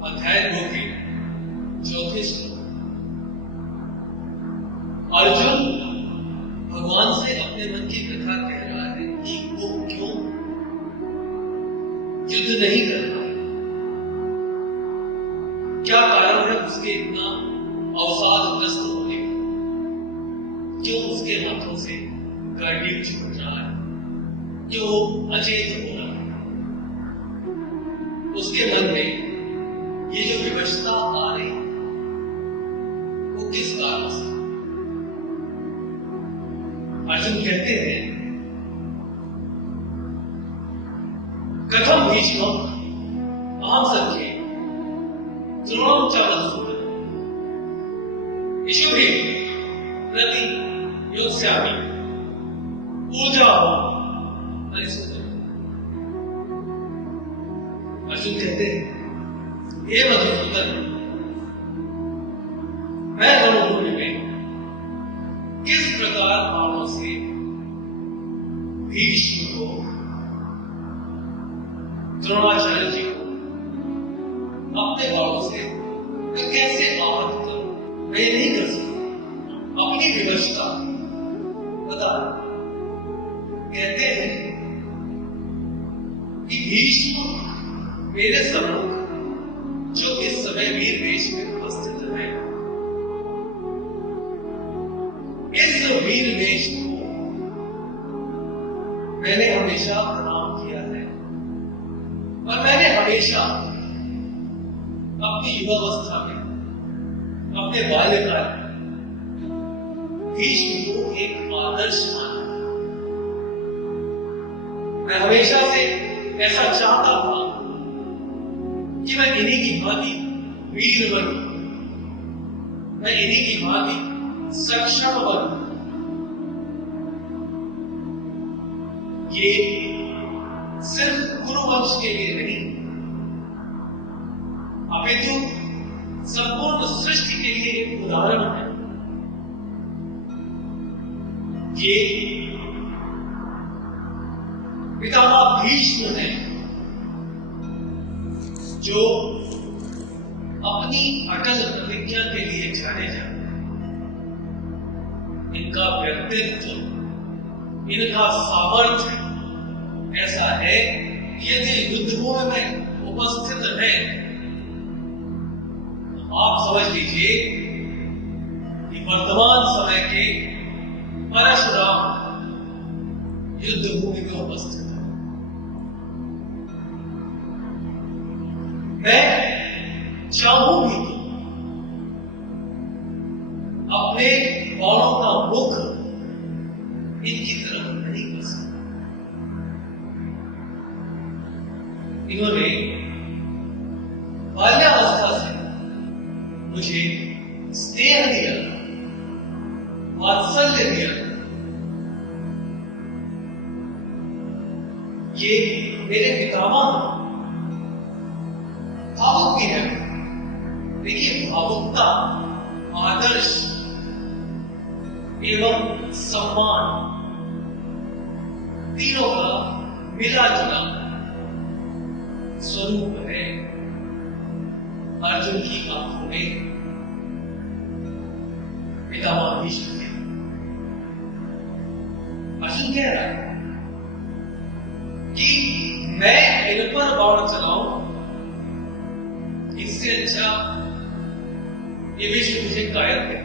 अध्याय 2 के 4 श्लोक। अर्जुन भगवान से अपने मन की कथा कह रहा है कि वो क्यों युद्ध नहीं कर रहा, क्या कारण है उसके इतना अवसादग्रस्त होने का, क्यों उसके हाथों से गाड़ी छूट रहा है, क्यों अचेत हो रहा है। उसके मन में ये जो विवशता आ रही वो किस कारण से। अर्जुन कहते हैं, कथम भीष्मं अहं सख्ये द्रोणं च मधुसूदन इषुभिः प्रति योत्स्यामि पूजाहो मधुसूदन। अर्जुन कहते हैं, हे मधुसूदन, मैं रणभूमि में किस प्रकार बाणों से भीष्म को, द्रोणाचार्य जी को अपने बाणों से मैं कैसे आहत करूं। मैं ये नहीं कर सकता, अपनी विवशता बता। कहते हैं कि भीष्म मेरे सम्मुख जो इस समय वीर वेश में उपस्थित है, इस वीर वेश को मैंने हमेशा प्रणाम किया है और मैंने हमेशा अपनी युवावस्था में, अपने बाल्यकाल में भीष्म को एक आदर्श माना। मैं हमेशा से ऐसा चाहता था कि मैं इन्हीं की भांति वीर बनूं, मैं इन्हीं की भांति सक्षम बनूं। ये सिर्फ गुरुवंश के लिए नहीं, अपितु संपूर्ण सृष्टि के लिए एक उदाहरण है। ये पितामह भीष्म है जो अपनी अटल प्रतिज्ञा के लिए जाने जाते। इनका व्यक्तित्व, इनका सामर्थ्य ऐसा है कि यदि युद्धभूमि में उपस्थित है, आप समझ लीजिए कि वर्तमान समय के परशुराम युद्धभूमि में उपस्थित है। मैं चाहूं भी तो अपने बाणों का मुख इनकी तरफ नहीं कर सकता। इन्होंने बाल्यावस्था से मुझे स्नेह दिया, वात्सल्य दिया। ये मेरे पितामह भावुक भी है। देखिए, भावुकता, आदर्श एवं सम्मान तीनों का मिला जुला स्वरूप है अर्जुन की आंखों में पितामह भीष्म के। अर्जुन कह रहा है कि मैं इन पर बाण चलाऊं, इससे अच्छा ये विश्व मुझे कायर है।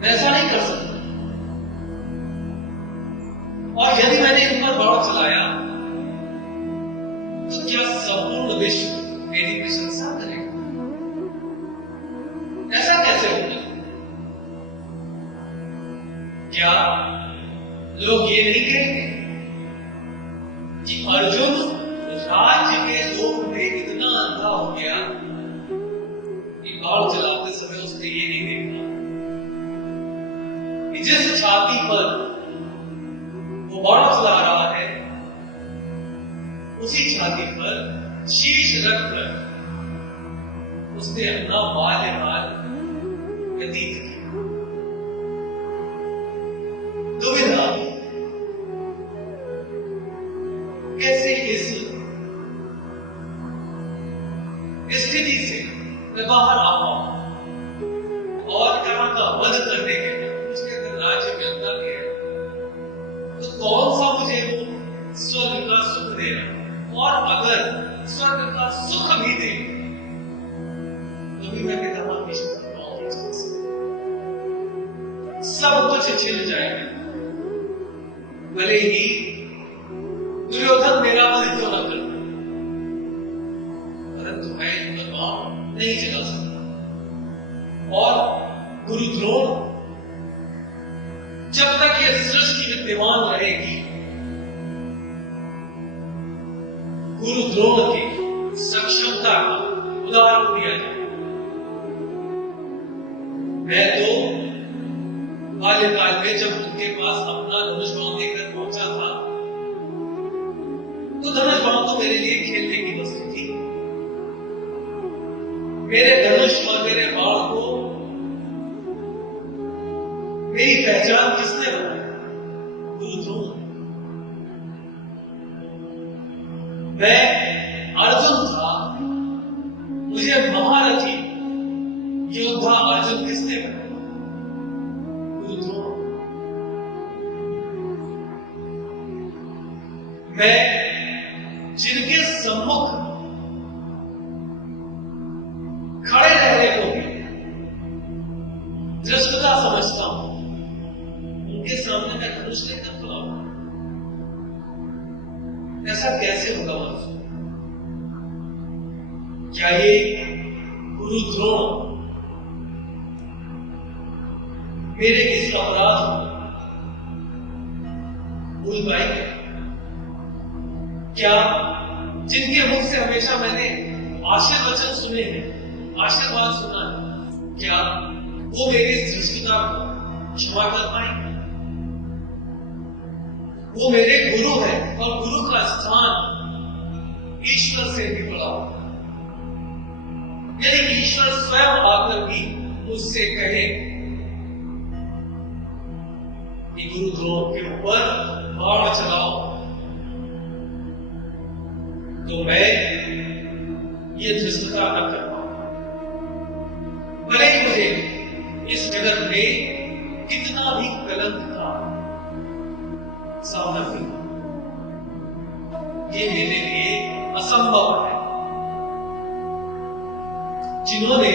मैं ऐसा नहीं कर सकता, और यदि मैंने इन पर बाण चलाया तो क्या संपूर्ण विश्व मेरी प्रशंसा करेगा? ऐसा कैसे होगा? क्या लोग ये नहीं कहेंगे कि अर्जुन राज्य के लोभ में इतना अंधा हो गया कि बाण चलाते समय उसने ये नहीं देखा कि जिस छाती पर वो बाण चला रहा है, उसी छाती पर शीश रखकर उसने अपना बाल्यकाल व्यतीत किया। दुविधा कैसे इस स्थिति से मैं बाहर आ पाऊं और कर्म का वध करने के लिए मुझे अगर राज्य मिलता है तो कौन सा मुझे वो स्वर्ग का सुख दे रहा, और अगर स्वर्ग का सुख भी दे तो भी मैं पिता विष्णु सब कुछ छिल जाएगा, भले ही दुर्योधन मेरा वध क्यों न कर, परंतु मैं इनका काम नहीं चला सकता। और गुरु द्रोण जब तक ये सृष्टि विद्यमान रहेगी, गुरु द्रोण की सक्षमता का उदाहरण दिया जाए। मैं तो बाल्यकाल में जब उनके पास अपना धनुष बाण लेकर पहुंचा था तो धनुष बाण तो मेरे लिए खेलने की वस्तु थी। मेरे धनुष और मेरे बाण को मेरी पहचान किसने बनाया? गुरु द्रोण। मैं अर्जुन था, मुझे महारथी योद्धा अर्जुन किसने बनाया? गुरु द्रोण। मैं जिनके सम्मुख खड़े रहने को भी धृष्टता समझता हूं, उनके सामने मैं धनुष लेकर खड़ा हूं। ऐसा कैसे होगा वह? क्या ये गुरु द्रोण मेरे किसी अपराध भूल पाएंगे? क्या जिनके मुख से हमेशा मैंने आशीर्वचन सुने हैं, आशीर्वाद सुना है, क्या वो मेरी धृष्टता को क्षमा कर पाएंगे? वो मेरे गुरु है और गुरु का स्थान ईश्वर से भी बड़ा होगा। यदि ईश्वर स्वयं आकर भी मुझसे कहे कि गुरु द्रोण के ऊपर बाण चलाओ, तो मैं ये धृष्टता न कर पाऊंगा। भले ही मुझे इस जगत में कितना भी कलंक का सामना करना, ये मेरे लिए असंभव है। जिन्होंने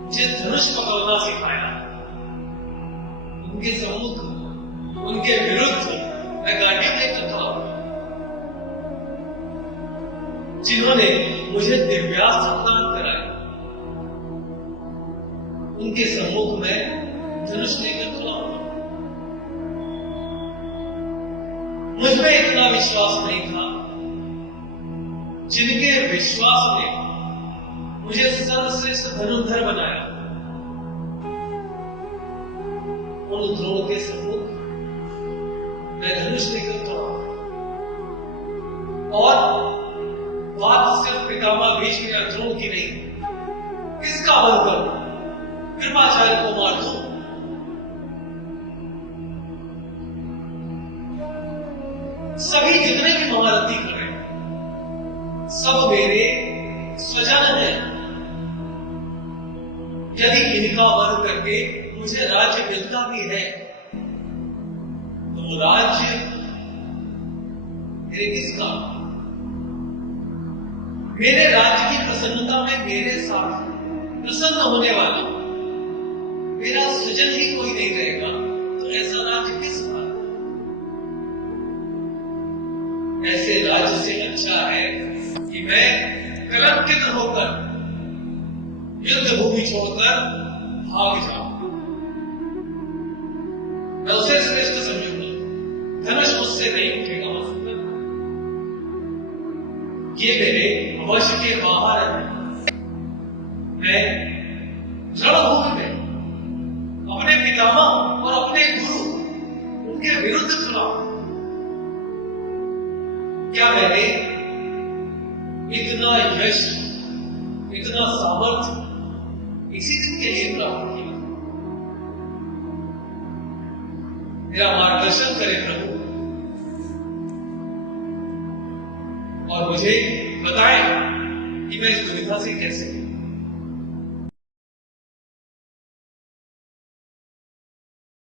मुझे धनुष पकड़ना सिखाया, उनके सम्मुख, उनके विरुद्ध मैं गांडी लेकर खड़ा हूं। जिन्होंने मुझे दिव्यास्त्र प्रदान कराया, उनके सम्मुख में धनुष लेकर खड़ा हूं। मुझमें इतना विश्वास नहीं था, जिनके विश्वास ने मुझे सर्वश्रेष्ठ धनुर्धर बनाया, उन द्रोण के सम्मुख मैं धनुष लेकर खड़ा हूं। और बात सिर्फ पितामह भीष्म या द्रोण की नहीं, किसका वध करूं? कृपाचार्य को मार दूं? सभी जितने भी महारथी खड़े, सब मेरे स्वजन हैं। यदि इनका वध करके मुझे राज्य मिलता भी है, तो वो राज्य मेरे किसका? मेरे राज्य की प्रसन्नता में मेरे साथ प्रसन्न होने वाला मेरा स्वजन ही कोई नहीं रहेगा, तो ऐसा राज्य किसका? ऐसे राज्य से अच्छा है कि मैं कलंकित होकर युद्ध भूमि छोड़कर भाग जाऊं। मैं उसे श्रेष्ठ समझूंगा, धनुष मुझसे नहीं उठेगा। ये मेरे वश के बाहर है। मैं रणभूमि में अपने पितामह और अपने गुरु उनके विरुद्ध खड़ा हूं। क्या मैंने इतना यश, इतना सामर्थ्य इसी दिन के लिए प्राप्त किया? मेरा मार्गदर्शन करे प्रभु और मुझे बताएं कि मैं इस दुविधा से कैसे